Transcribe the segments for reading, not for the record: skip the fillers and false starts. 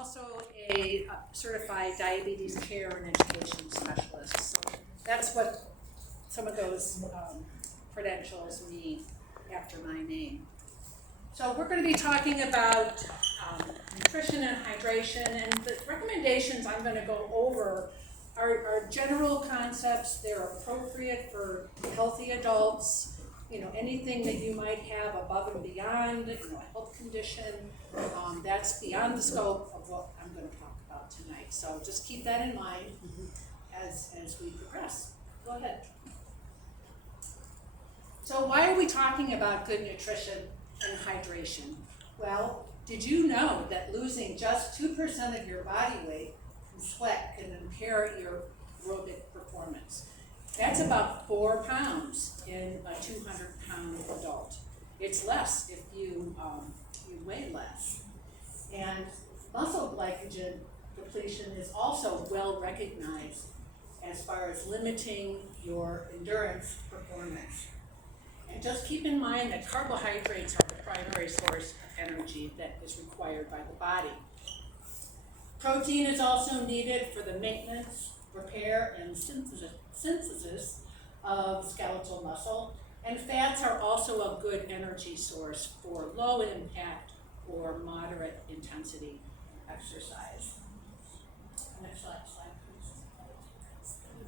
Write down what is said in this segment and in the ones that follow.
also a certified diabetes care and education specialist. So that's what some of those credentials mean after my name. So we're going to be talking about nutrition and hydration, and the recommendations I'm going to go over are general concepts. They're appropriate for healthy adults. You know, anything that you might have above and beyond, you know, a health condition, that's beyond the scope of what I'm going to talk about tonight. So just keep that in mind as we progress. Go ahead. So why are we talking about good nutrition and hydration? Well, did you know that losing just 2% of your body weight from sweat can impair your aerobic performance? That's about 4 pounds in a 200-pound adult. It's less if you weigh less. And muscle glycogen depletion is also well recognized as far as limiting your endurance performance. And just keep in mind that carbohydrates are the primary source of energy that is required by the body. Protein is also needed for the maintenance, repair, and synthesis of skeletal muscle, and fats are also a good energy source for low impact or moderate intensity exercise. Next slide, please.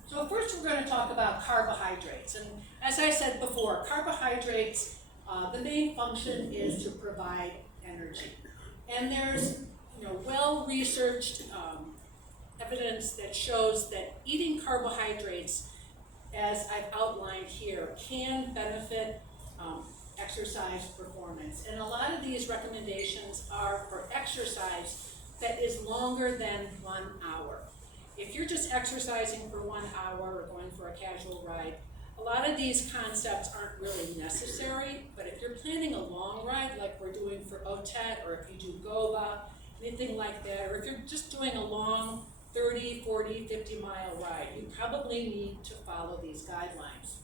So first we're going to talk about carbohydrates, and as I said before, carbohydrates, the main function is to provide energy, and there's well-researched evidence that shows that eating carbohydrates, as I've outlined here, can benefit exercise performance. And a lot of these recommendations are for exercise that is longer than 1 hour. If you're just exercising for 1 hour or going for a casual ride, a lot of these concepts aren't really necessary, but if you're planning a long ride like we're doing for OTET, or if you do GOBA, anything like that, or if you're just doing a long 30, 40, 50-mile ride, you probably need to follow these guidelines.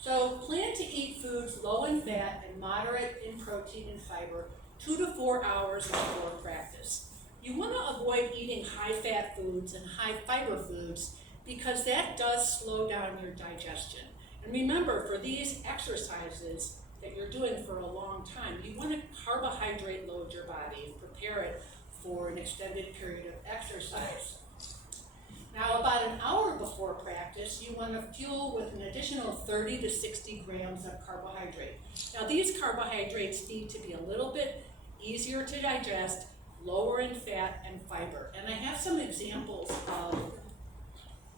So plan to eat foods low in fat and moderate in protein and fiber 2 to 4 hours before practice. You want to avoid eating high-fat foods and high-fiber foods because that does slow down your digestion. And remember, for these exercises that you're doing for a long time, you want to carbohydrate load your body and prepare it for an extended period of exercise. Now, about an hour before practice, you want to fuel with an additional 30 to 60 grams of carbohydrate. Now, these carbohydrates need to be a little bit easier to digest, lower in fat and fiber. And I have some examples of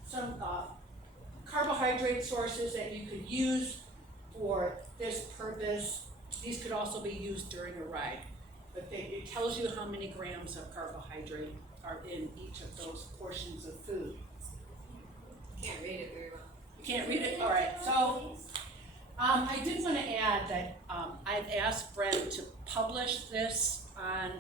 some carbohydrate sources that you could use for this purpose. These could also be used during a ride, but it tells you how many grams of carbohydrate are in each of those portions of food. Can't read it very well. You can't read it? All right. So I did want to add that I've asked Brent to publish this on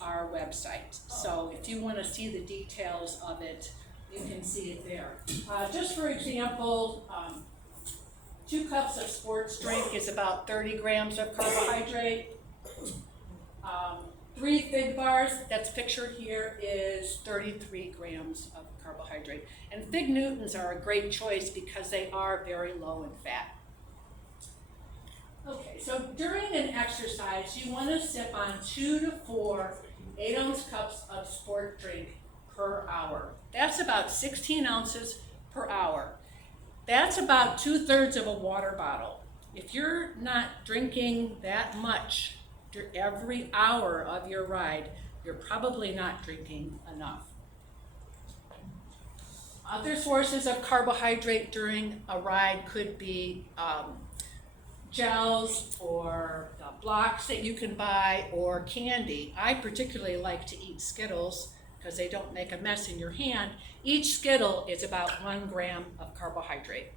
our website. So if you want to see the details of it, you can see it there. Just for example, 2 cups of sports drink is about 30 grams of carbohydrate. 3 Fig bars, that's pictured here, is 33 grams of carbohydrate. And Fig Newtons are a great choice because they are very low in fat. Okay, so during an exercise, you want to sip on 2 to 4 8-ounce cups of sport drink per hour. That's about 16 ounces per hour. That's about 2/3 of a water bottle. If you're not drinking that much every hour of your ride, you're probably not drinking enough. Other sources of carbohydrate during a ride could be gels or blocks that you can buy, or candy. I particularly like to eat Skittles because they don't make a mess in your hand. Each Skittle is about 1 gram of carbohydrate.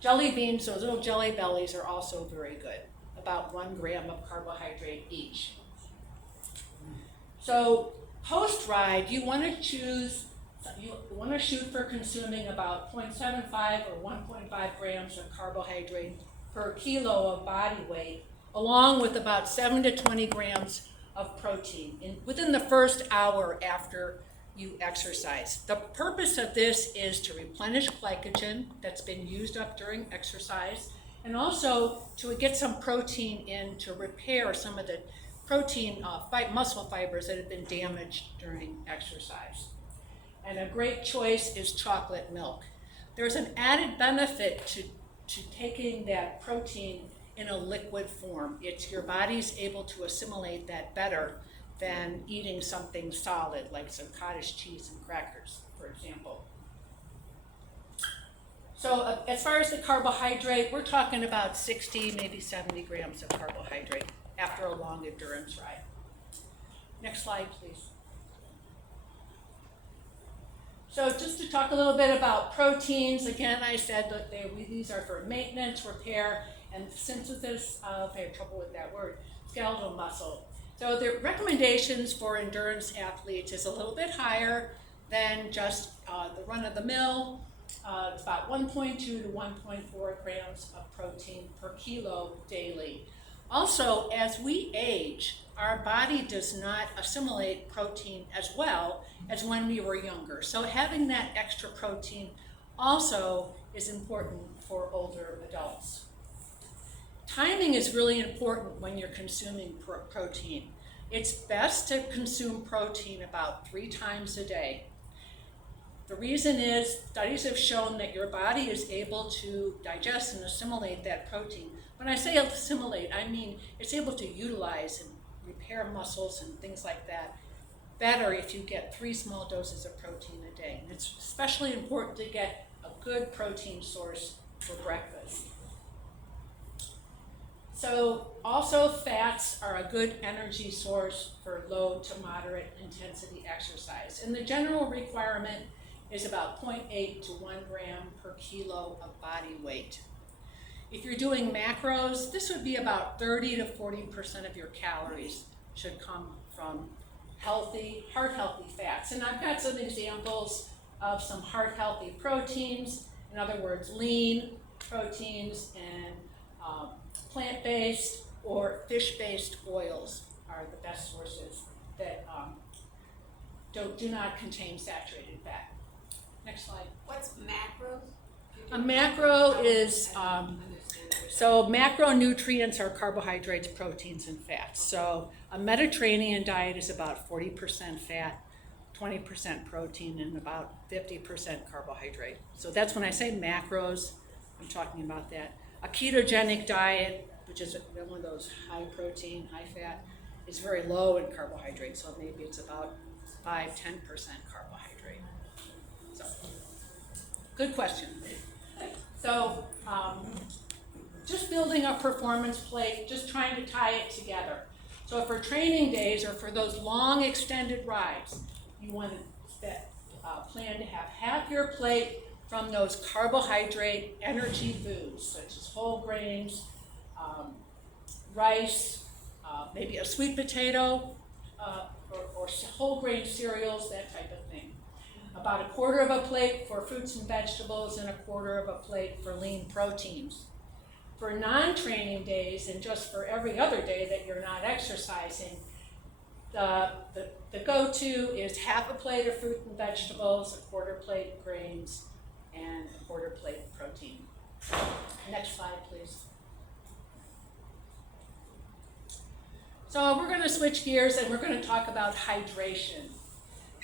Jelly beans, those little jelly bellies, are also very good, about 1 gram of carbohydrate each. So post-ride, you want to shoot for consuming about 0.75 or 1.5 grams of carbohydrate per kilo of body weight, along with about 7 to 20 grams of protein within the first hour after you exercise. The purpose of this is to replenish glycogen that's been used up during exercise, and also to get some protein in to repair some of the protein muscle fibers that have been damaged during exercise. And a great choice is chocolate milk. There's an added benefit to taking that protein in a liquid form. Your body's able to assimilate that better than eating something solid, like some cottage cheese and crackers, for example. So as far as the carbohydrate, we're talking about 60, maybe 70 grams of carbohydrate after a long endurance ride. Next slide, please. So just to talk a little bit about proteins, again, I said that these are for maintenance, repair, and synthesis of, I have trouble with that word, skeletal muscle. So the recommendations for endurance athletes is a little bit higher than just the run-of-the-mill. It's about 1.2 to 1.4 grams of protein per kilo daily. Also, as we age, our body does not assimilate protein as well as when we were younger. So having that extra protein also is important for older adults. Timing is really important when you're consuming protein. It's best to consume protein about 3 times a day. The reason is studies have shown that your body is able to digest and assimilate that protein. When I say assimilate, I mean it's able to utilize and repair muscles and things like that better if you get 3 small doses of protein a day. And it's especially important to get a good protein source for breakfast. So also fats are a good energy source for low to moderate intensity exercise. And the general requirement is about 0.8 to 1 gram per kilo of body weight. If you're doing macros, this would be about 30 to 40% of your calories should come from healthy, heart-healthy fats. And I've got some examples of some heart-healthy proteins, in other words, lean proteins and plant-based or fish-based oils are the best sources that do not contain saturated fat. Next slide. What's macros? A macro is, so macronutrients are carbohydrates, proteins, and fats. So a Mediterranean diet is about 40% fat, 20% protein, and about 50% carbohydrate. So that's when I say macros, I'm talking about that. A ketogenic diet, which is one of those high protein, high fat, is very low in carbohydrates, so maybe it's about 5-10% carbohydrate. So, good question. So, just building a performance plate, just trying to tie it together. So for training days or for those long extended rides, you want to plan to have half your plate from those carbohydrate energy foods, such as whole grains, rice, maybe a sweet potato, or whole grain cereals, that type of thing. About a quarter of a plate for fruits and vegetables and a quarter of a plate for lean proteins. For non-training days and just for every other day that you're not exercising, the go-to is half a plate of fruit and vegetables, a quarter plate of grains, and a quarter plate of protein. Next slide, please. So we're going to switch gears and we're going to talk about hydration.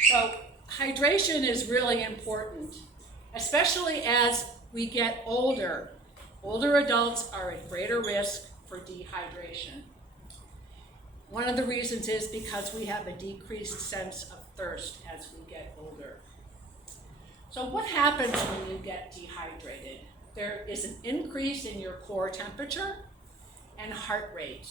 So hydration is really important, especially as we get older. Older adults are at greater risk for dehydration. One of the reasons is because we have a decreased sense of thirst as we get older. So what happens when you get dehydrated? There is an increase in your core temperature and heart rate.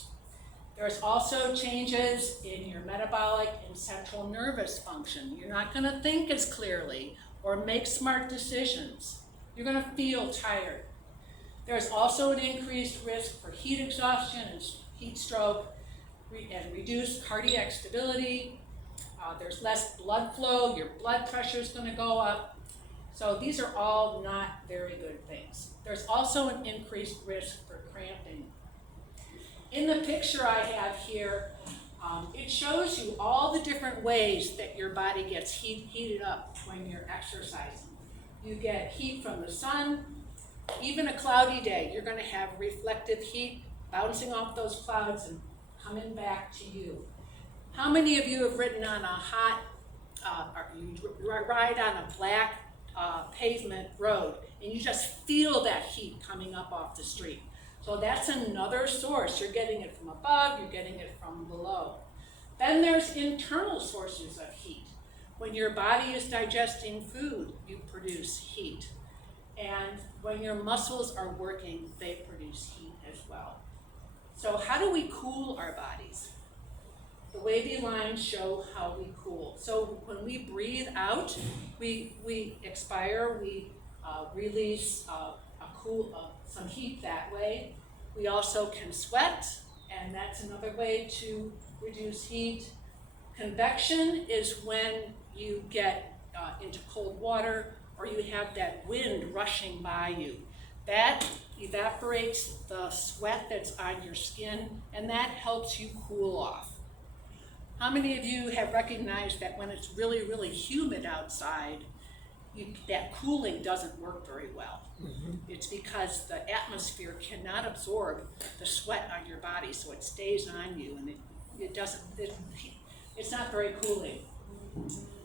There's also changes in your metabolic and central nervous function. You're not going to think as clearly or make smart decisions. You're going to feel tired. There's also an increased risk for heat exhaustion and heat stroke and reduced cardiac stability. There's less blood flow. Your blood pressure is going to go up. So these are all not very good things. There's also an increased risk for cramping. In the picture I have here, It shows you all the different ways that your body gets heated up when you're exercising. You get heat from the sun. Even a cloudy day, you're going to have reflective heat bouncing off those clouds and coming back to you. How many of you have ridden on a hot, or you ride on a black pavement road and you just feel that heat coming up off the street? So that's another source. You're getting it from above, you're getting it from below. Then there's internal sources of heat. When your body is digesting food, you produce heat. And when your muscles are working, they produce heat as well. So how do we cool our bodies? The wavy lines show how we cool. So when we breathe out, we expire, we release some heat that way. We also can sweat, and that's another way to reduce heat. Convection is when you get into cold water or you have that wind rushing by you. That evaporates the sweat that's on your skin, and that helps you cool off. How many of you have recognized that when it's really, really humid outside, that cooling doesn't work very well? Mm-hmm. It's because the atmosphere cannot absorb the sweat on your body, so it stays on you, and it's not very cooling.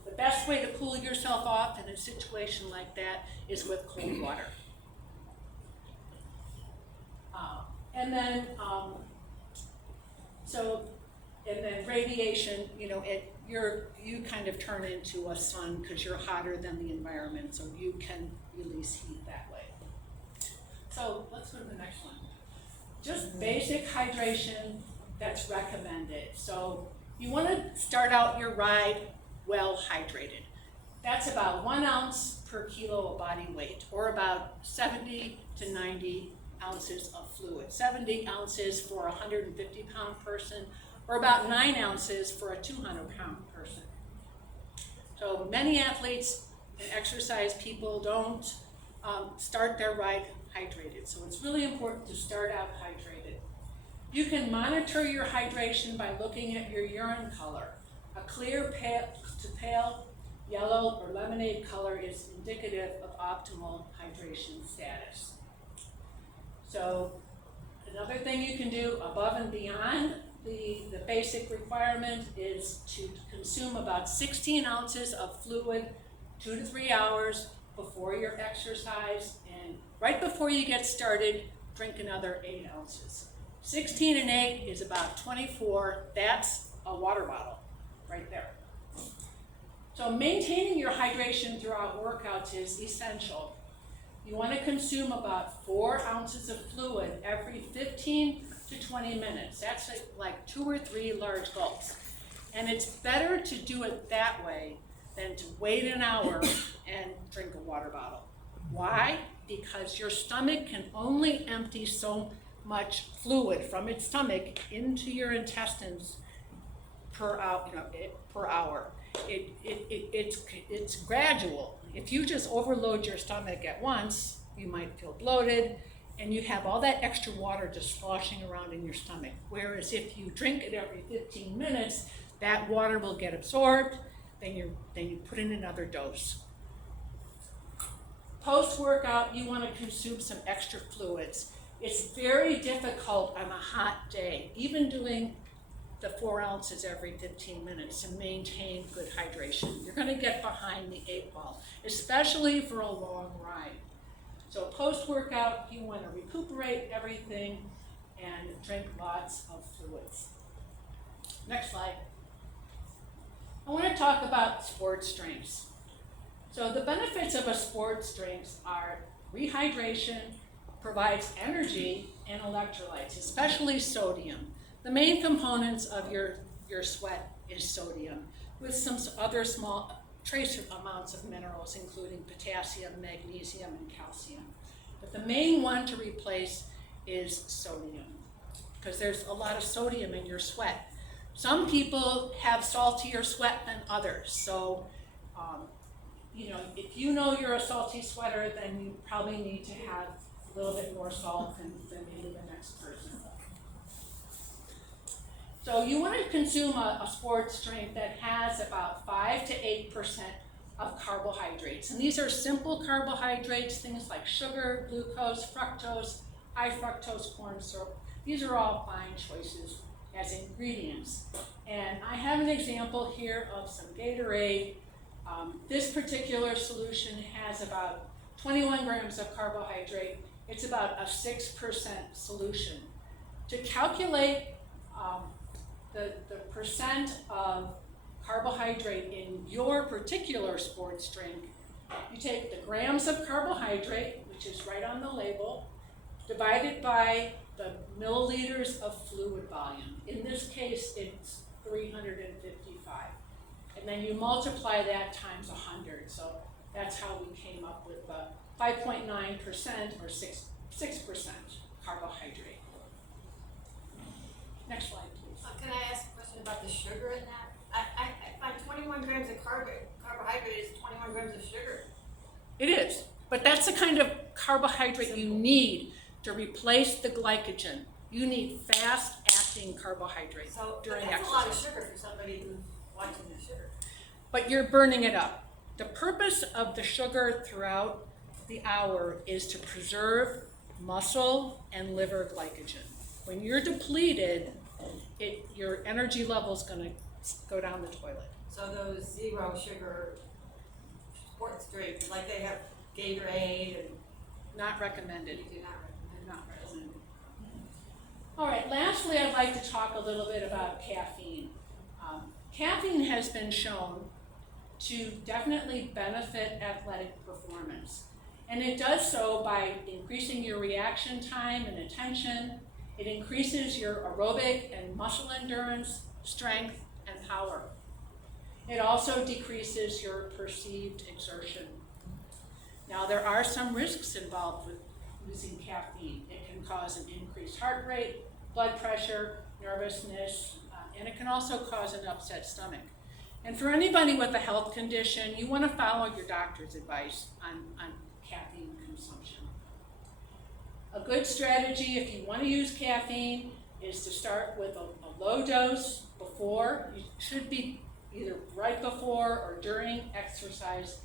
The best way to cool yourself off in a situation like that is with cold water. And then radiation, you kind of turn into a sun because you're hotter than the environment, so you can release heat that way. So let's go to the next one. Just basic hydration that's recommended. So you want to start out your ride well hydrated. That's about 1 ounce per kilo of body weight, or about 70 to 90 ounces of fluid. 70 ounces for a 150-pound person, or about 9 ounces for a 200-pound person. So many athletes and exercise people don't start their ride hydrated. So it's really important to start out hydrated. You can monitor your hydration by looking at your urine color. A clear to pale yellow or lemonade color is indicative of optimal hydration status. So another thing you can do above and beyond the basic requirement is to consume about 16 ounces of fluid 2 to 3 hours before your exercise, and right before you get started, drink another 8 ounces. 16 and 8 is about 24. That's a water bottle right there. So maintaining your hydration throughout workouts is essential. You want to consume about 4 ounces of fluid every 15 to 20 minutes. That's like 2 or 3 large gulps. And it's better to do it that way than to wait an hour and drink a water bottle. Why? Because your stomach can only empty so much fluid from its stomach into your intestines per hour. It's gradual. If you just overload your stomach at once, you might feel bloated, and you have all that extra water just sloshing around in your stomach. Whereas if you drink it every 15 minutes, that water will get absorbed, then you put in another dose. Post-workout, you want to consume some extra fluids. It's very difficult on a hot day, even doing the 4 ounces every 15 minutes, to maintain good hydration. You're going to get behind the 8 ball, especially for a long ride. So post-workout, you want to recuperate everything and drink lots of fluids. Next slide. I want to talk about sports drinks. So the benefits of a sports drink are rehydration, provides energy, and electrolytes, especially sodium. The main components of your sweat is sodium, with some other small trace amounts of minerals, including potassium, magnesium, and calcium. But the main one to replace is sodium, because there's a lot of sodium in your sweat. Some people have saltier sweat than others, so if you know you're a salty sweater, then you probably need to have a little bit more salt than maybe the next person. So you want to consume a sports drink that has about 5 to 8% of carbohydrates. And these are simple carbohydrates, things like sugar, glucose, fructose, high fructose corn syrup. These are all fine choices as ingredients. And I have an example here of some Gatorade. This particular solution has about 21 grams of carbohydrate. It's about a 6% solution. To calculate the percent of carbohydrate in your particular sports drink, you take the grams of carbohydrate, which is right on the label, divided by the milliliters of fluid volume. In this case, it's 355. And then you multiply that times 100. So that's how we came up with 5.9% or 6% carbohydrate. Next slide, please. Can I ask a question about the sugar in that? I find 21 grams of carbohydrate is 21 grams of sugar. It is, but that's the kind of carbohydrate you need to replace the glycogen. You need fast-acting carbohydrate So during that's exercise. a lot of sugar for somebody who's watching their sugar. But you're burning it up. The purpose of the sugar throughout the hour is to preserve muscle and liver glycogen. When you're depleted, your energy level is going to go down the toilet. So those zero sugar sports drinks, like they have Gatorade and Not recommended. you do not recommend. Not recommended. All right, lastly, I'd like to talk a little bit about caffeine. Caffeine has been shown to definitely benefit athletic performance. And it does so by increasing your reaction time and attention. It increases your aerobic and muscle endurance, strength, and power. It also decreases your perceived exertion. Now, there are some risks involved with using caffeine. It can cause an increased heart rate, blood pressure, nervousness, and it can also cause an upset stomach. And for anybody with a health condition, you want to follow your doctor's advice on caffeine consumption. A good strategy if you want to use caffeine is to start with a low dose before. You should be either right before or during exercise,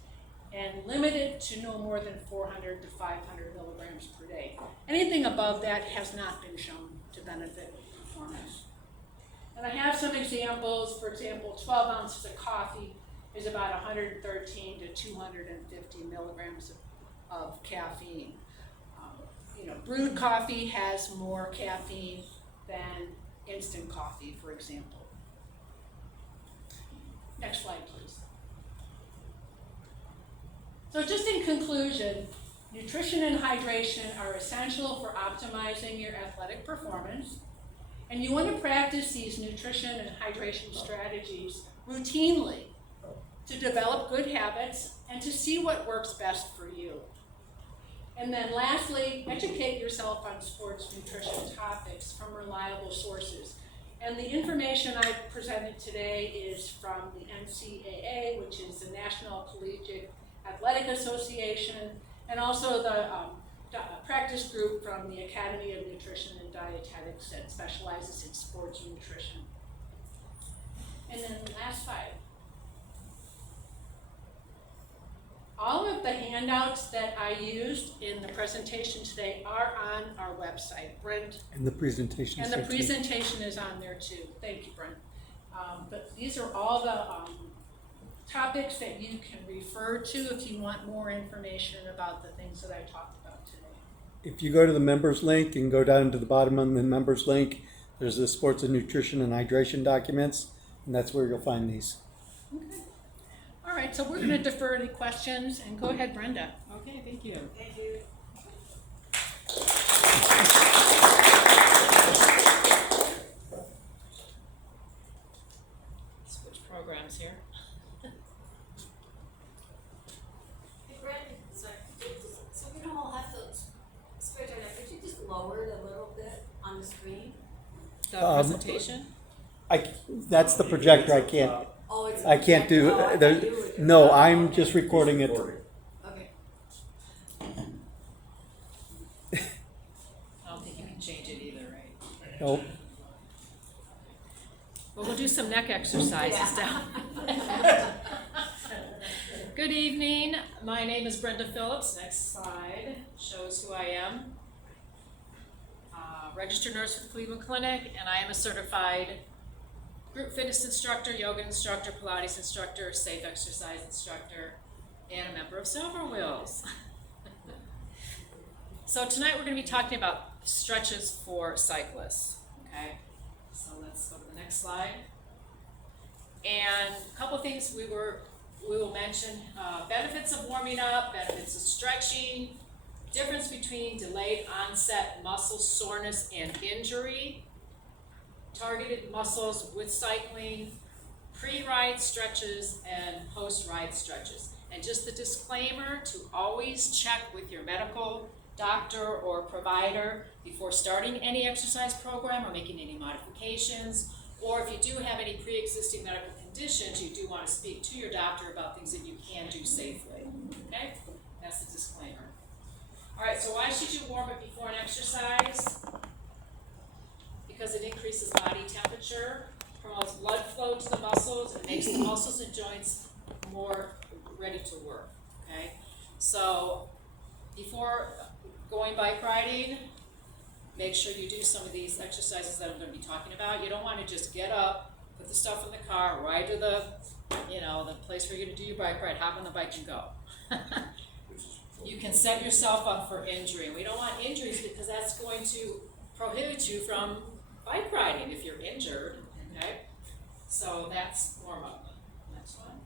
and limit it to no more than 400 to 500 milligrams per day. Anything above that has not been shown to benefit performance. And I have some examples. For example, 12 ounces of coffee is about 113 to 250 milligrams of caffeine. Brewed coffee has more caffeine than instant coffee, for example. Next slide, please. So just in conclusion, nutrition and hydration are essential for optimizing your athletic performance. And you want to practice these nutrition and hydration strategies routinely to develop good habits and to see what works best for you. And then lastly, educate yourself on sports nutrition topics from reliable sources. And the information I presented today is from the NCAA, which is the National Collegiate Athletic Association, and also the practice group from the Academy of Nutrition and Dietetics that specializes in sports nutrition. And then last slide. All of the handouts that I used in the presentation today are on our website, Brent. And the presentation. And the presentation is on there too. Thank you, Brent. But these are all the topics that you can refer to if you want more information about the things that I talked about today. If you go to the members link and go down to the bottom of the members link, there's the sports and nutrition and hydration documents, and that's where you'll find these. Okay. All right, so we're going to defer any questions, and go ahead, Brenda. Okay, thank you. Thank you. Switch programs here. Hey, Brett, so we don't all have to switch on it. Could you just lower it a little bit on the screen? The presentation? That's the projector. I can't. Oh, it's. I can't do. Oh, I thought there- you were doing no, it. I'm Okay. just recording it. Okay. I don't think you can change it either, right? Nope. do some neck exercises now. Good evening, my name is Brenda Phillips. Next slide shows who I am. Registered nurse with Cleveland Clinic, and I am a certified group fitness instructor, yoga instructor, Pilates instructor, safe exercise instructor, and a member of Silver Wheels. So tonight we're going to be talking about stretches for cyclists, okay? So let's go to the next slide. And a couple things we will mention, benefits of warming up, benefits of stretching, difference between delayed onset muscle soreness and injury, targeted muscles with cycling, pre-ride stretches and post-ride stretches. And just a disclaimer to always check with your medical doctor or provider before starting any exercise program or making any modifications, or if you do have any pre-existing medical conditions, you do want to speak to your doctor about things that you can do safely, okay? That's the disclaimer. All right, so why should you warm up before an exercise? Because it increases body temperature, promotes blood flow to the muscles, and makes the muscles and joints more ready to work, okay? So before going bike riding, make sure you do some of these exercises that I'm going to be talking about. You don't want to just get up, put the stuff in the car, ride to the place where you're going to do your bike ride, hop on the bike and go. You can set yourself up for injury. We don't want injuries because that's going to prohibit you from bike riding if you're injured, okay? So that's warm up. Next one.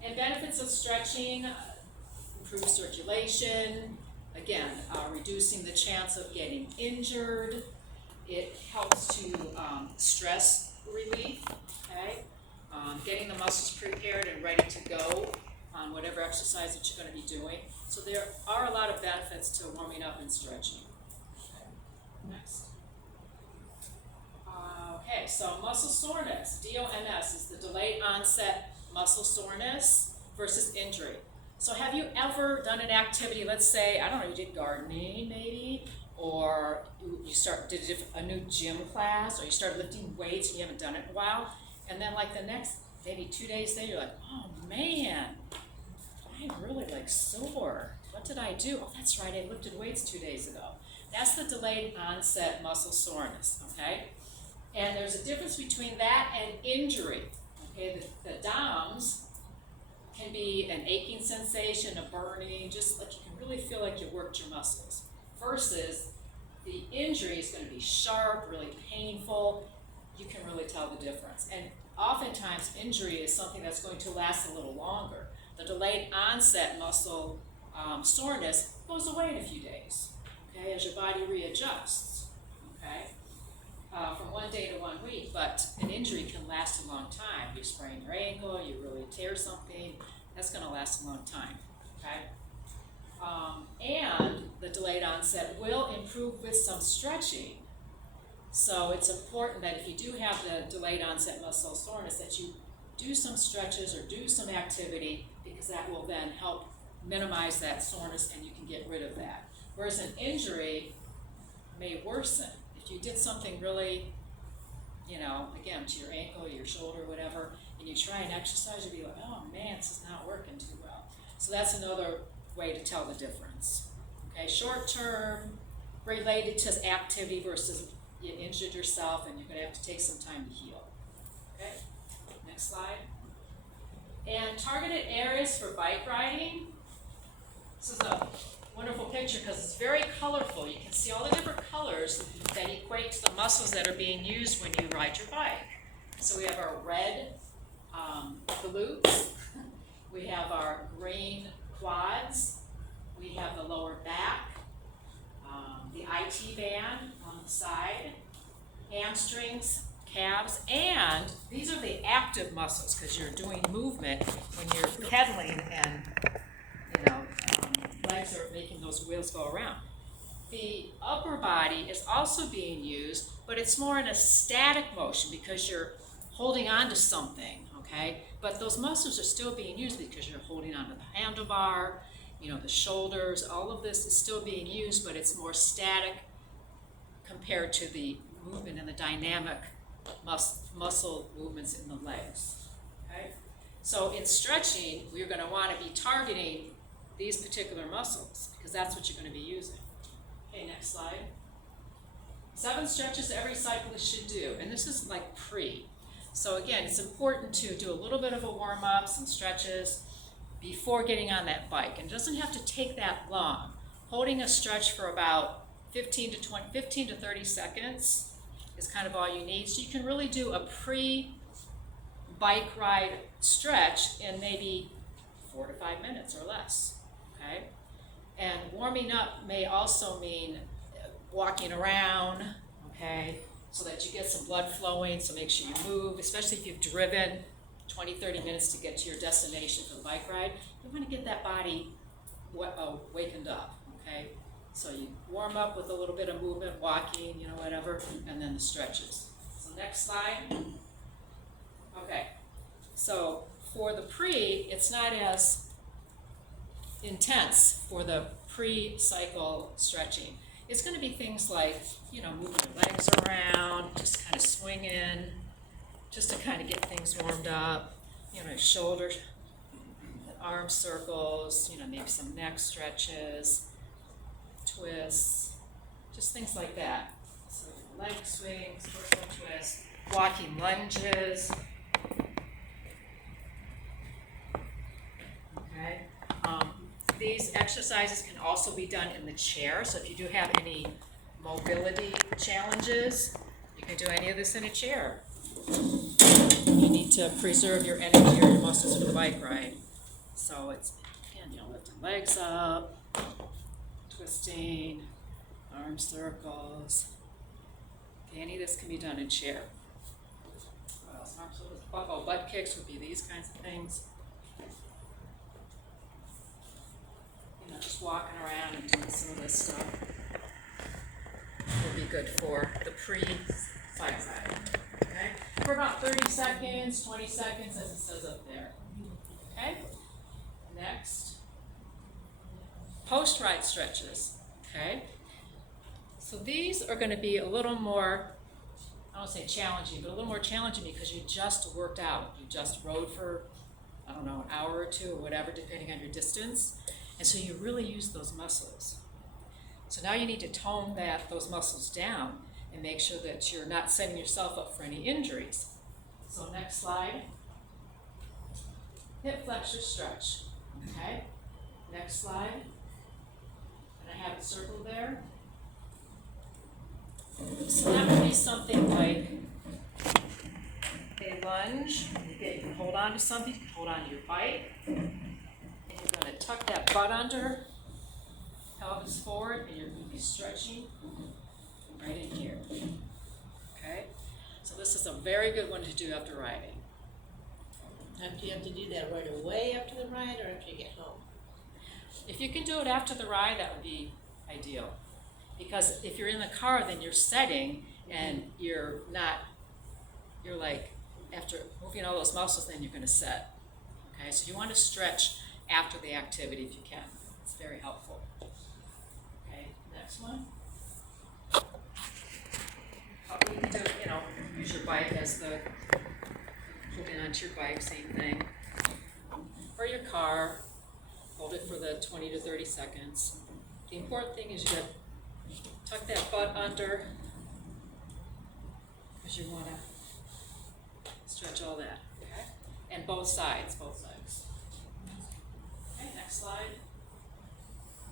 And benefits of stretching, improve circulation, again, reducing the chance of getting injured. It helps to stress relief, okay? Getting the muscles prepared and ready to go on whatever exercise that you're going to be doing. So there are a lot of benefits to warming up and stretching. Okay. Next. Okay, so muscle soreness, DOMS, is the delayed onset muscle soreness versus injury. So have you ever done an activity, let's say, I don't know, you did gardening maybe, or you did a new gym class, or you started lifting weights and you haven't done it in a while, and then like the next, maybe 2 days later, you're like, oh man, I'm really like sore. What did I do? Oh, that's right, I lifted weights 2 days ago. That's the delayed onset muscle soreness, okay? And there's a difference between that and injury, okay? The DOMS can be an aching sensation, a burning, just like you can really feel like you worked your muscles, versus the injury is going to be sharp, really painful. You can really tell the difference. And oftentimes injury is something that's going to last a little longer. The delayed onset muscle soreness goes away in a few days, okay, as your body readjusts, okay, from 1 day to 1 week. But an injury can last a long time. You sprain your ankle, you really tear something, that's going to last a long time, okay? And the delayed onset will improve with some stretching. So it's important that if you do have the delayed onset muscle soreness, that you do some stretches or do some activity, because that will then help minimize that soreness and you can get rid of that. Whereas an injury may worsen. If you did something really, again, to your ankle, your shoulder, whatever, and you try and exercise, you'll be like, oh man, this is not working too well. So that's another way to tell the difference. Okay, short term, related to activity versus you injured yourself and you're going to have to take some time to heal. Okay, next slide. And targeted areas for bike riding. This is a wonderful picture because it's very colorful. You can see all the different colors that equate to the muscles that are being used when you ride your bike. So we have our red glutes, we have our green quads, we have the lower back, the IT band on the side, hamstrings, calves, and these are the active muscles because you're doing movement when you're pedaling and legs are making those wheels go around. The upper body is also being used, but it's more in a static motion because you're holding on to something, okay? But those muscles are still being used because you're holding on to the handlebar, the shoulders, all of this is still being used, but it's more static compared to the movement and the dynamic muscle movements in the legs, okay? So in stretching, we're gonna wanna be targeting these particular muscles, because that's what you're gonna be using. Okay, next slide. 7 stretches every cyclist should do, and this is like pre. So again, it's important to do a little bit of a warm-up, some stretches, before getting on that bike. And it doesn't have to take that long. Holding a stretch for about 15 to 30 seconds is kind of all you need. So you can really do a pre-bike ride stretch in maybe 4 to 5 minutes or less, okay? And warming up may also mean walking around, okay, so that you get some blood flowing, so make sure you move, especially if you've driven 20, 30 minutes to get to your destination for the bike ride. You want to get that body wakened up, okay? So you warm up with a little bit of movement, walking, you know, whatever, and then the stretches. So next slide. Okay, so for the pre, it's not as intense for the pre-cycle stretching. It's going to be things like, you know, moving your legs around, just kind of swinging, just to kind of get things warmed up, you know, shoulder, arm circles, you know, maybe some neck stretches, twists, just things like that. So leg swings, personal twists, walking lunges. Okay. These exercises can also be done in the chair, so if you do have any mobility challenges, you can do any of this in a chair. You need to preserve your energy or your muscles for the bike ride. So it's, again, you know, lifting legs up, twisting, arm circles. Okay, any of this can be done in chair. What else? Arm circles, butt kicks would be these kinds of things. You know, just walking around and doing some of this stuff will be good for the pre-bike ride. Okay? For about 30 seconds, 20 seconds, as it says up there. Okay? Next. Post-ride stretches. Okay? So these are going to be a little more, I don't say challenging, but a little more challenging because you just worked out. You just rode for, I don't know, an hour or two or whatever, depending on your distance. And so you really use those muscles. So now you need to tone those muscles down and make sure that you're not setting yourself up for any injuries. So next slide. Hip flexor stretch. Okay. Next slide. And I have it circled there. So that would be something like a lunge. You can hold on to something, you can hold on to your bike. You're going to tuck that butt under, pelvis forward, and you're going to be stretching right in here. Okay? So this is a very good one to do after riding. Do you have to do that right away after the ride or after you get home? If you can do it after the ride, that would be ideal. Because if you're in the car, then you're setting and you're like, after moving all those muscles, then you're going to set. Okay? So you want to stretch after the activity if you can. It's very helpful. Okay, next one. You can do, you know, use your bike as the, holding onto your bike, same thing. Or your car, hold it for the 20 to 30 seconds. The important thing is you gotta tuck that butt under because you want to stretch all that, okay? And both sides, Okay, next slide.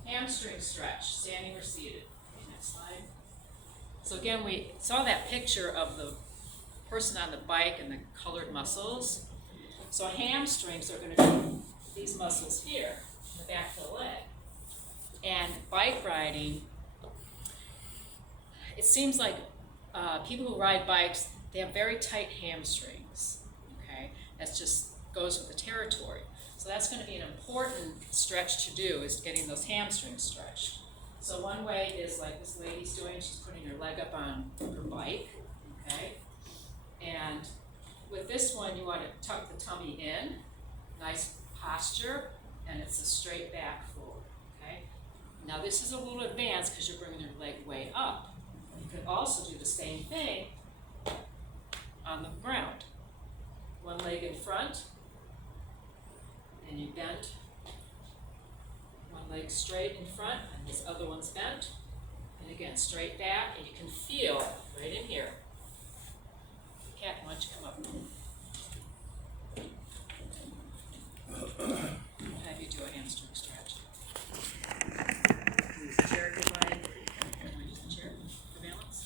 Hamstring stretch, standing or seated. Okay, next slide. So again, we saw that picture of the person on the bike and the colored muscles. So hamstrings are going to be these muscles here, in the back of the leg. And bike riding, it seems like people who ride bikes, they have very tight hamstrings, okay? That just goes with the territory. So that's going to be an important stretch to do, is getting those hamstrings stretched. So one way is like this lady's doing, she's putting her leg up on her bike, okay? And with this one, you want to tuck the tummy in, nice posture, and it's a straight back forward, okay? Now this is a little advanced because you're bringing your leg way up. You could also do the same thing on the ground. One leg in front, and you bend. One leg straight in front, and this other one's bent. And again, straight back, and you can feel right in here. Cat, why don't you come up? Have you do a hamstring stretch. Use the chair if you like. Can I use the chair for balance?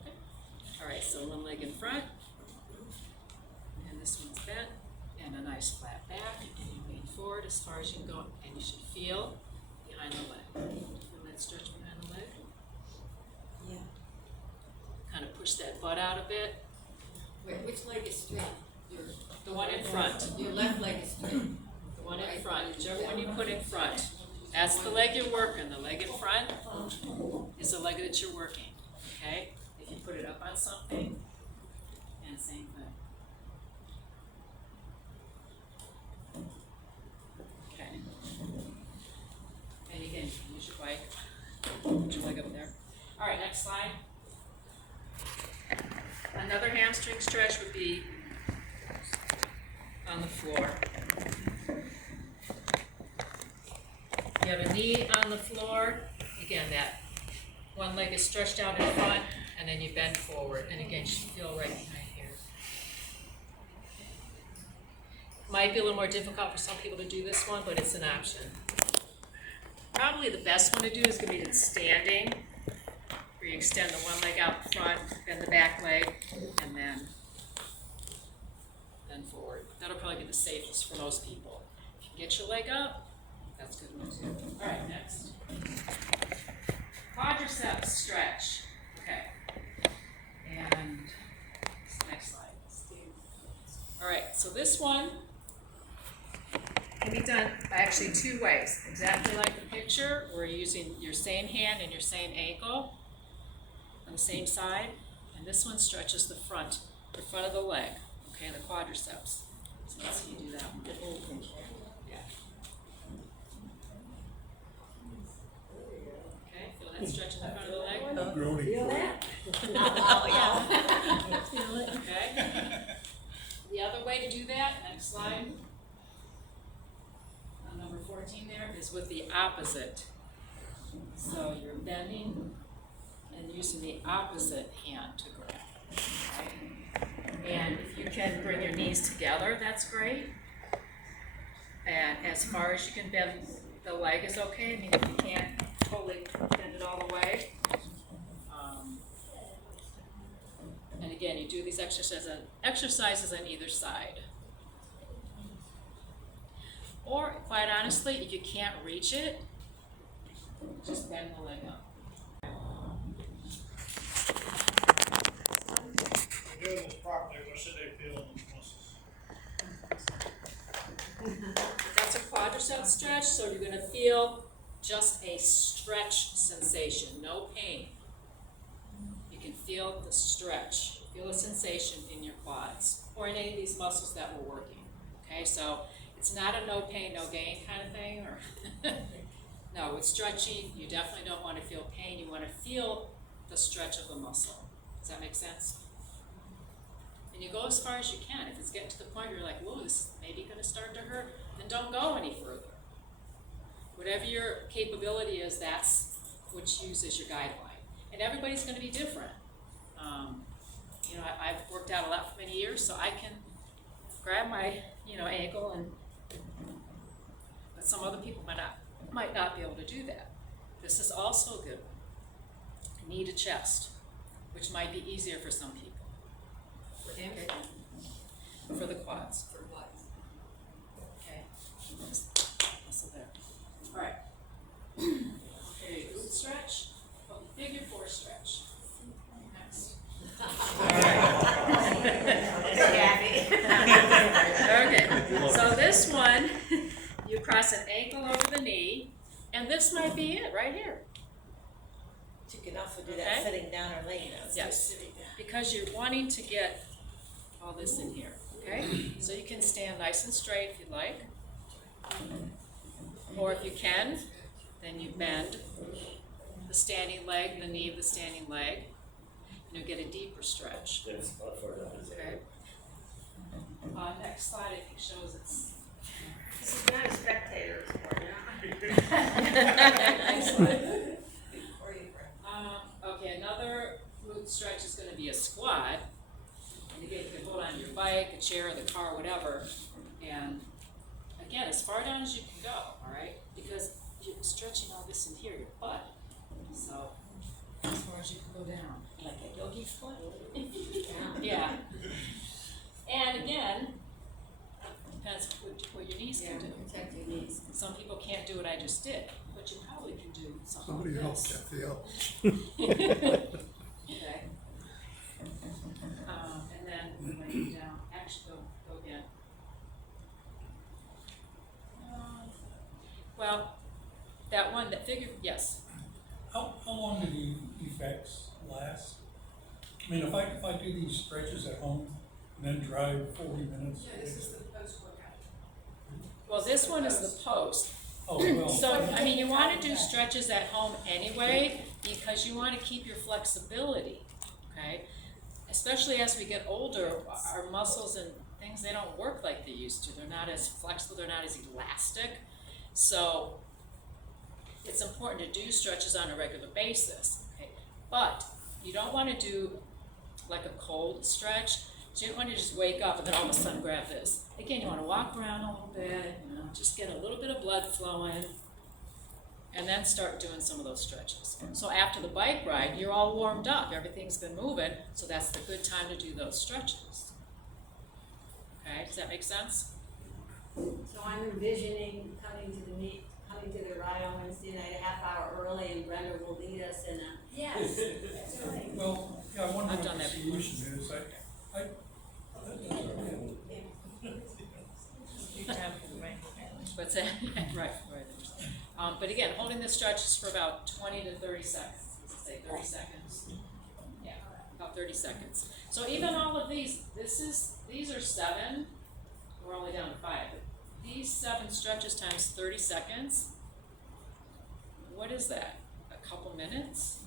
Okay. All right, so one leg in front, and this one's bent, and a nice flat back, and you lean forward as far as you can go, and you should feel behind the leg. Feel that stretch behind the leg? Yeah. Kind of push that butt out a bit. Wait, which leg is straight? Your, The one in front. your left leg is straight. The one in front, whichever one you put in front. That's the leg you're working. The leg in front is the leg that you're working, okay? If you put it up on something, and same thing. Okay. And again, use your bike. Put your leg up there. All right, next slide. Another hamstring stretch would be on the floor. You have a knee on the floor. Again, that one leg is stretched out in front, and then you bend forward. And again, you should feel right behind here. Might be a little more difficult for some people to do this one, but it's an option. Probably the best one to do is going to be standing, where you extend the one leg out front, bend the back leg, and then forward. That'll probably be the safest for most people. If you can get your leg up, that's a good one too. All right, next. Quadriceps stretch. Okay. And next slide. All right, so this one can be done actually two ways. Exactly like the picture, where you're using your same hand and your same ankle on the same side. And this one stretches the front of the leg. Okay, the quadriceps. So let's see you do that one. Yeah. Okay, feel that stretch in the front of the leg? Feel that? Oh, yeah. Feel it. Okay. The other way to do that, next slide. On number 14 there, is with the opposite. So you're bending and using the opposite hand to grab. Okay? And if you can bring your knees together, that's great. And as far as you can bend the leg is okay. I mean, if you can't totally bend it all the way. And again, you do these exercises on either side. Or, quite honestly, if you can't reach it, just bend the leg up. Doing this properly, what should they feel in the muscles? That's a quadricep stretch, so you're gonna feel just a stretch sensation, no pain. You can feel the stretch, feel a sensation in your quads, or in any of these muscles that we're working. Okay, so it's not a no pain, no gain kind of thing, or no, with stretching, you definitely don't want to feel pain, you want to feel the stretch of the muscle. Does that make sense? And you go as far as you can. If it's getting to the point where you're like, whoa, this is maybe going to start to hurt, then don't go any further. Whatever your capability is, that's what you use as your guideline. And everybody's going to be different. You know, I've worked out a lot for many years, so I can grab my, ankle, but some other people might not be able to do that. This is also a good one. Knee to chest, which might be easier for some people. Okay. For the quads. For what? Okay. Muscle there. All right. Okay, glute stretch. Oh, figure 4 stretch. Next. All right. Okay. So this one, you cross an ankle over the knee, and this might be it right here. You can also do Okay. that sitting down or laying down. Yes, because you're wanting to get all this in here, okay? So you can stand nice and straight if you like. Or if you can, then you bend the standing leg, the knee of the standing leg. and you'll get a deeper stretch, That's about far down, is okay? Next slide, I think shows it's. This is not a spectator sport, Next slide. Okay, another glute stretch is gonna be a squat. And again, you can hold on to your bike, a chair, the car, whatever. And again, as far down as you can go, all right? Because you're stretching all this in here, your butt. So, as far as you can go down. Like a yogi squat? Yeah. And again, depends what your knees can do. protect your knees. Some people can't do what I just did, but you probably can do something Somebody like else, this. Kathy, help. Okay. And then when you down, actually go again. Well, that one, that figure, yes. How long do the effects last? I mean, if I do these stretches at home and then drive 40 minutes. Well, this one is the post. Oh, well. So, I mean, you wanna do stretches at home anyway, because you wanna keep your flexibility, okay? Especially as we get older, our muscles and things, they don't work like they used to. They're not as flexible, they're not as elastic. So, it's important to do stretches on a regular basis, okay? But you don't wanna do like a cold stretch. So you don't wanna just wake up and then all of a sudden grab this. Again, you wanna walk around a little bit, you know, just get a little bit of blood flowing, and then start doing some of those stretches. So after the bike ride, you're all warmed up, everything's been moving, so that's the good time to do those stretches. Okay, does that make sense? So I'm envisioning coming to the ride on Wednesday night a half hour early, and Brenda will lead us in a. Yes, that's right. Well, yeah, I wonder I've what done the that before. solution is. What's that? Right. But again, holding the stretches for about 20 to 30 seconds, let's say 30 seconds. Yeah, about 30 seconds. So even all of these are 7, we're only down to 5, but these 7 stretches times 30 seconds, what is that? A couple minutes?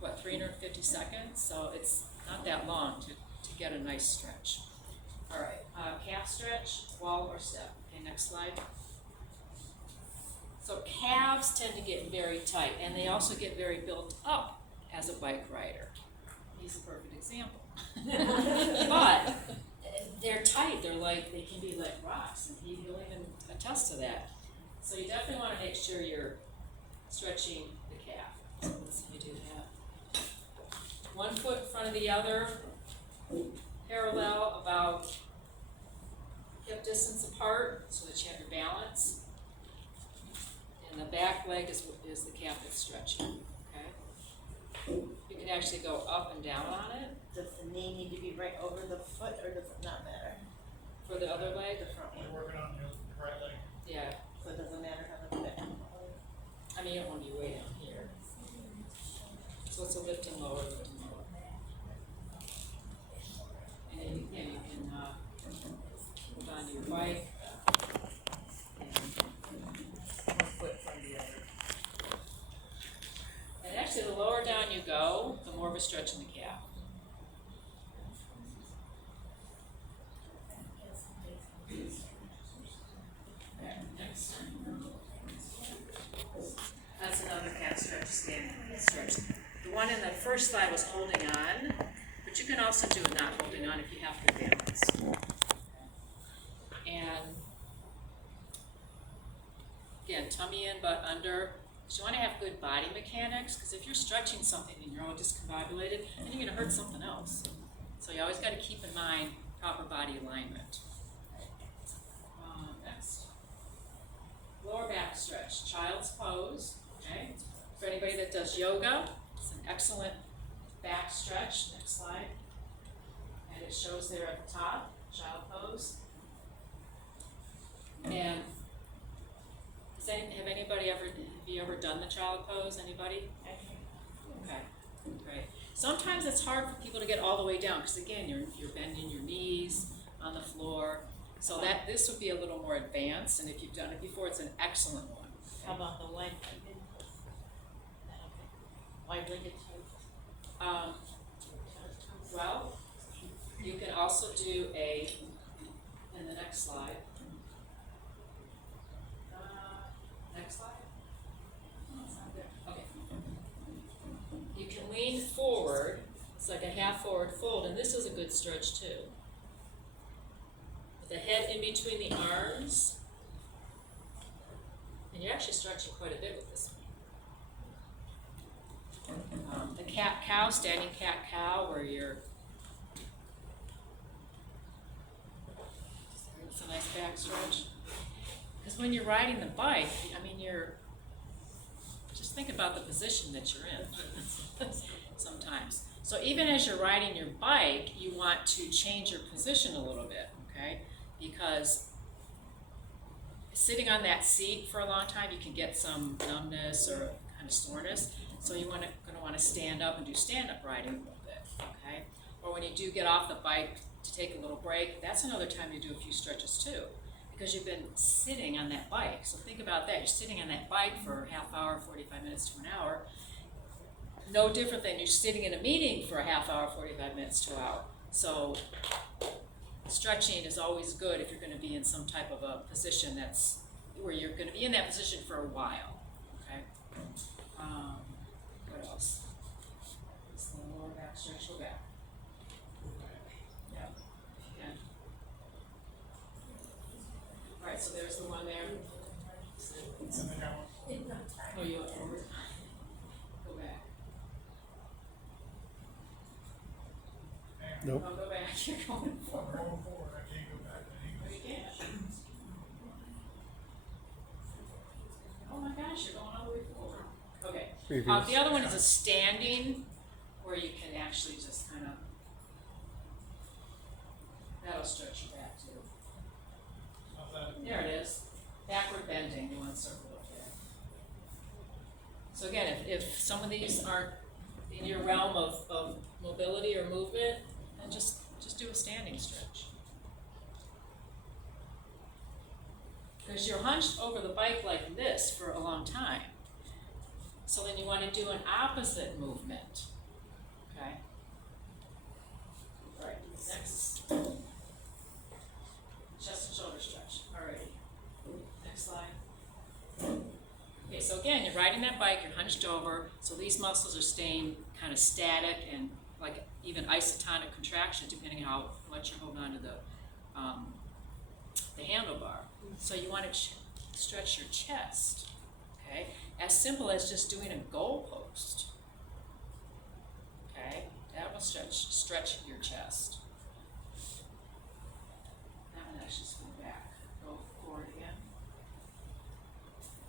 What, 350 seconds? So it's not that long to get a nice stretch. All right, calf stretch, wall or step. Okay, next slide. So calves tend to get very tight, and they also get very built up as a bike rider. He's a perfect example. But they're tight, they can be like rocks, and he'll even attest to that. So you definitely wanna make sure you're stretching the calf. So let's see, do that. 1 foot in front of the other, parallel, about hip distance apart, so that you have your balance. And the back leg is the calf that's stretching, okay? You can actually go up and down on it. Does the knee need to be right over the foot, or does it not matter? For the other leg, The front We're one, working on the right leg. yeah, so it doesn't matter how the foot. I mean, you don't wanna be way down here. So it's a lift and lower, lift and lower. And then you can, hold on to your bike. And 1 foot from the other. And actually, the lower down you go, the more of a stretch in the calf. Okay, next. That's another calf stretch, standing stretch. The one in the first slide was holding on, but you can also do a not holding on if you have good balance. And again, tummy in, butt under. So you want to have good body mechanics, because if you're stretching something and you're all discombobulated, then you're going to hurt something else. So you always got to keep in mind proper body alignment. Next. Lower back stretch, child's pose, okay? For anybody that does yoga, it's an excellent back stretch. Next slide. And it shows there at the top, child pose. And have you ever done the child pose, anybody? Okay, great. Sometimes it's hard for people to get all the way down, because again, you're bending your knees on the floor. So this would be a little more advanced, and if you've done it before, it's an excellent one. How about the wide-legged? Wide-legged Well, you can also do in the next slide. Next slide? No, it's not there. Okay. You can lean forward, it's like a half forward fold, and this is a good stretch too. With the head in between the arms, and you're actually stretching quite a bit with this one. The cat-cow, standing cat-cow, where you're, it's a nice back stretch. Because when you're riding the bike, I mean, just think about the position that you're in sometimes. So even as you're riding your bike, you want to change your position a little bit, okay? Because sitting on that seat for a long time, you can get some numbness or kind of soreness. So you're gonna want to stand up and do stand-up riding a little bit, okay? Or when you do get off the bike to take a little break, that's another time you do a few stretches too, because you've been sitting on that bike. So think about that. You're sitting on that bike for a half hour, 45 minutes to an hour. No different than you're sitting in a meeting for a half hour, 45 minutes to an hour. So stretching is always good if you're going to be in some type of a position that's where you're going to be in that position for a while. Okay. What else? It's the lower back stretch. Go back. Yeah. Yeah. All right. So there's the one there. Oh, you went forward. Go back. Nope. Oh, go back. You're going I'm forward. going forward, I can't go back No, anymore. you can't. Oh my gosh, you're going all the way forward. Okay. Previous. The other one is a standing, where you can actually just kind of, that'll stretch your back too. How's that? There it is. Backward bending, you want to circle up there. So again, if some of these aren't in your realm of mobility or movement, then just do a standing stretch. Because you're hunched over the bike like this for a long time. So then you want to do an opposite movement. Okay? All right, next. Chest and shoulder stretch. Alrighty. Next slide. Okay, so again, you're riding that bike, you're hunched over, so these muscles are staying kind of static and like even isotonic contraction, depending on how much you're holding onto the handlebar. So you want to stretch your chest, okay? As simple as just doing a goalpost, okay? That will stretch your chest. That one actually just go back, go forward again.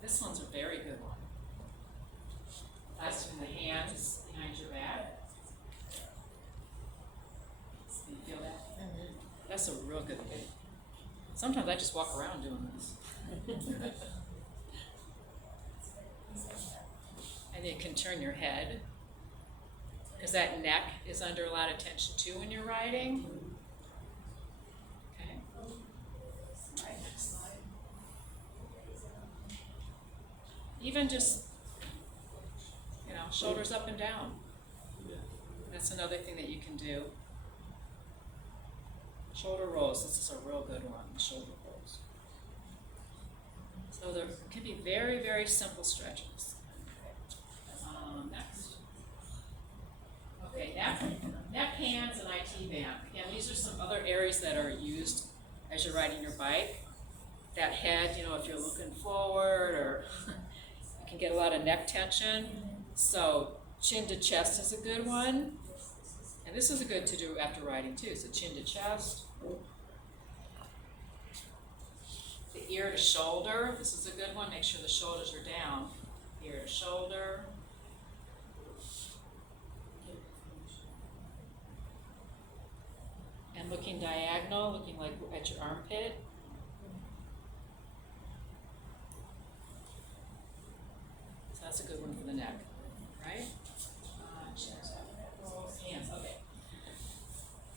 This one's a very good one. Placing the hands behind your back. Can you feel that? Mm-hmm. That's a real good thing. Sometimes I just walk around doing this. And you can turn your head, because that neck is under a lot of tension too when you're riding. Okay. All right, next slide. Even just, shoulders up and down. That's another thing that you can do. Shoulder rolls, this is a real good one, shoulder rolls. So there can be very, very simple stretches. Next. Okay, neck, hands, and IT band. Again, these are some other areas that are used as you're riding your bike. That head, if you're looking forward, or you can get a lot of neck tension. So chin to chest is a good one. And this is a good to do after riding too. So chin to chest. The ear to shoulder, this is a good one. Make sure the shoulders are down. Ear to shoulder. And looking diagonal, looking like at your armpit. So that's a good one for the neck, right? Hands, okay.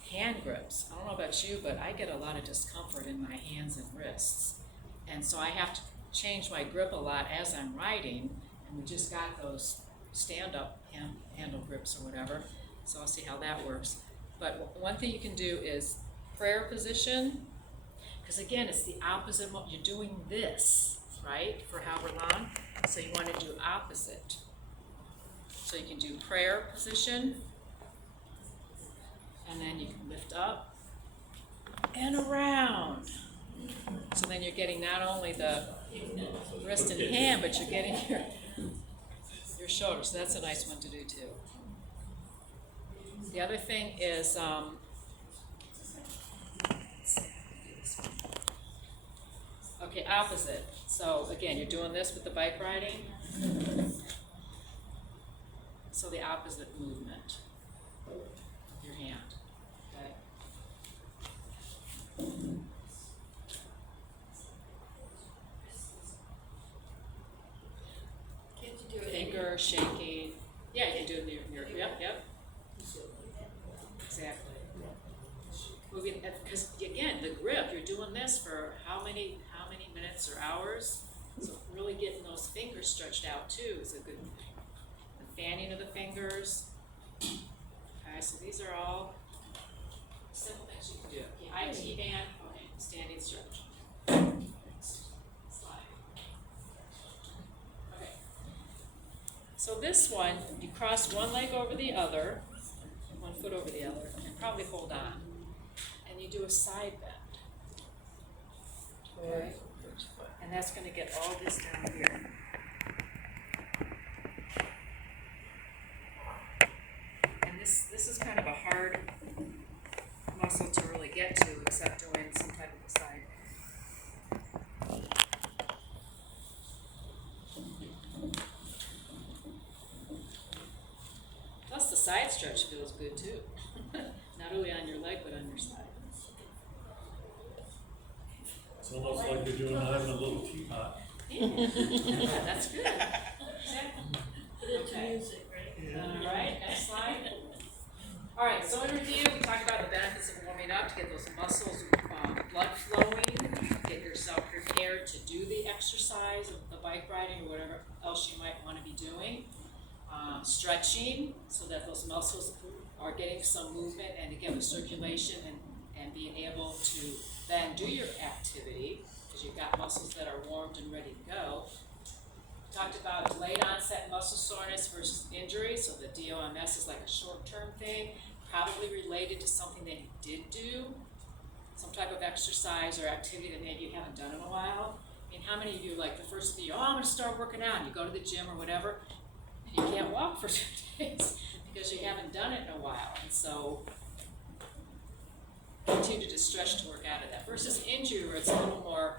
Hand grips. I don't know about you, but I get a lot of discomfort in my hands and wrists. And so I have to change my grip a lot as I'm riding. And we just got those stand-up handle grips or whatever. So I'll see how that works. But one thing you can do is prayer position, because again, it's the opposite, you're doing this, right, for however long, so you want to do opposite. So you can do prayer position, and then you can lift up and around. So then you're getting not only the wrist and hand, but you're getting your shoulders. So that's a nice one to do too. The other thing is, okay, opposite. So again, you're doing this with the bike riding. So the opposite movement of your hand, okay? Can't you do it? Finger shaking. Yeah, you can do it in your yep. Exactly. Moving, because again, the grip, you're doing this for how many minutes or hours? So really getting those fingers stretched out too is a good thing. The fanning of the fingers. Okay, so these are all simple things you can do. The IT band, okay, standing stretch. Next slide. Okay. So this one, you cross one leg over the other, one foot over the other, and probably hold on. And you do a side bend. Okay? And that's going to get all this down here. And this is kind of a hard muscle to really get to, except doing some type of a side. Plus the side stretch feels good too. Not only on your leg, but on your side. It's almost like you're doing having a little teapot. Yeah, that's good. Exactly. Put it to Okay. music, right? All right, next slide. All right, so in review, we talked about the benefits of warming up to get those muscles, blood flowing, get yourself prepared to do the exercise of the bike riding or whatever else you might want to be doing. Stretching so that those muscles are getting some movement, and again with circulation and being able to then do your activity because you've got muscles that are warmed and ready to go. We talked about delayed onset muscle soreness versus injury, so the DOMS is like a short-term thing, probably related to something that you did do, some type of exercise or activity that maybe you haven't done in a while. I mean, how many of you, like the first thing, I'm going to start working out, and you go to the gym or whatever, and you can't walk for 2 days because you haven't done it in a while, and so continue to stretch to work out of that versus injury where it's a little more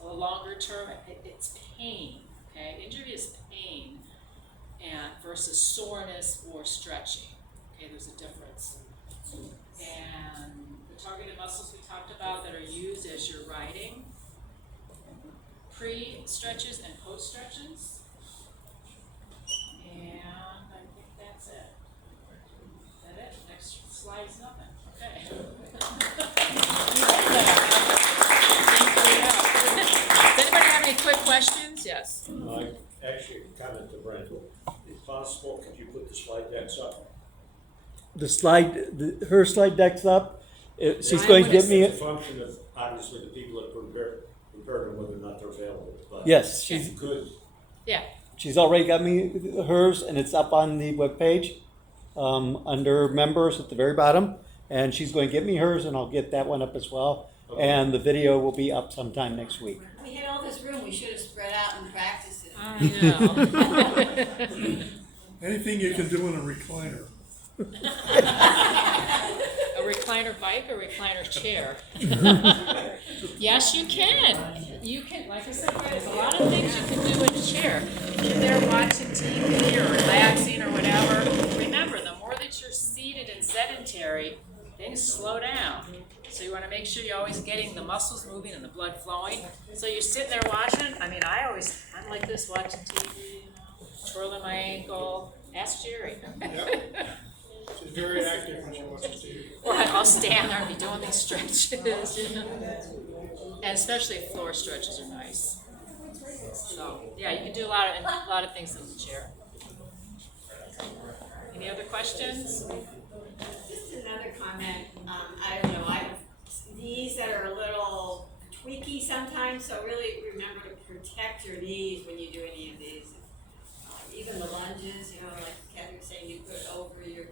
a longer term, it's pain, okay? Injury is pain and versus soreness or stretching, okay? There's a difference. And the targeted muscles we talked about that are used as you're riding, pre-stretches and post-stretches. And I think that's it. Is that it? Next slide is nothing. Okay. Does anybody have any quick questions? Yes. I actually comment to Brent, if possible, could you put the slide decks up? Her slide deck's up. She's I going to wanna get me, It's a function of, obviously, the people that prepare and whether or not they're available, but. yes, If she's, you could, Yeah. she's already got me hers, and it's up on the webpage, under members at the very bottom. And she's going to get me hers, and I'll get that one up as well. Okay. And the video will be up sometime next week. We had all this room, we should have spread out and practiced it. I know. Anything you can do in a recliner. A recliner bike or recliner chair? Yes, you can. You can, like I said, there's a lot of things you can do in a chair. If you're there watching TV or relaxing or whatever, remember, the more that you're seated and sedentary, things slow down. So you want to make sure you're always getting the muscles moving and the blood flowing. So you're sitting there watching. I mean, I'm like this watching TV, twirling my ankle. Ask Jerry. She's very active when she watches TV. Or I'll stand there and be doing these stretches, you know. And especially floor stretches are nice. So yeah, you can do a lot of things in the chair. Any other questions? Just another comment, I don't know, I have knees that are a little tweaky sometimes, so really remember to protect your knees when you do any of these. Even the lunges, you know, like Kathy was saying, you put over your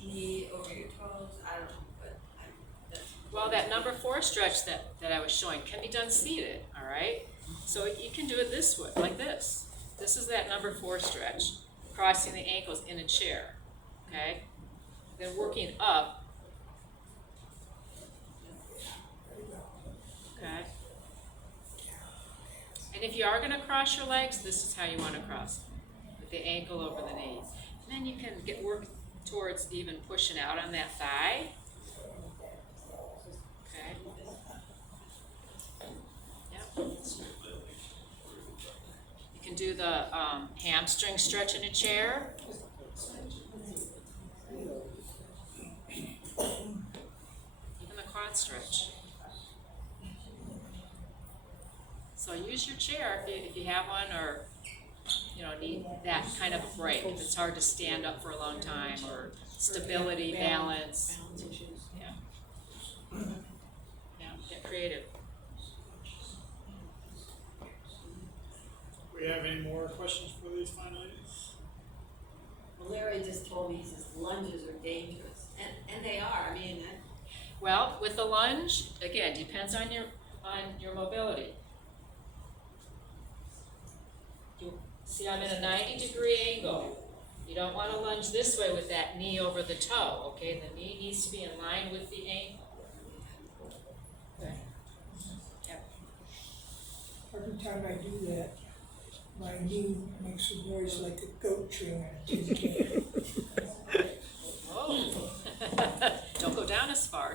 knee, over your toes, I don't know, but that's. Well, that number 4 stretch that I was showing can be done seated, all right? So you can do it this way, like this. This is that number 4 stretch, crossing the ankles in a chair, okay? Then working up. Okay? And if you are gonna cross your legs, this is how you wanna cross, with the ankle over the knee. And then you can work towards even pushing out on that thigh. Okay? Yep. You can do the hamstring stretch in a chair. Even the quad stretch. So use your chair if you have one, or you know, need that kind of a break. If it's hard to stand up for a long time, or stability, balance. Yeah. Yeah, get creative. We have any more questions for these fine ladies? Well, Larry just told me, he says lunges are dangerous, and they are, I mean, Well, with the lunge, again, depends on your mobility. See, I'm in a 90-degree angle. You don't want to lunge this way with that knee over the toe, okay? The knee needs to be in line with the ankle. Okay. Yep. Every time I do that, my knee makes a noise like a goat chewing on a tin can. Whoa. Don't go down as far.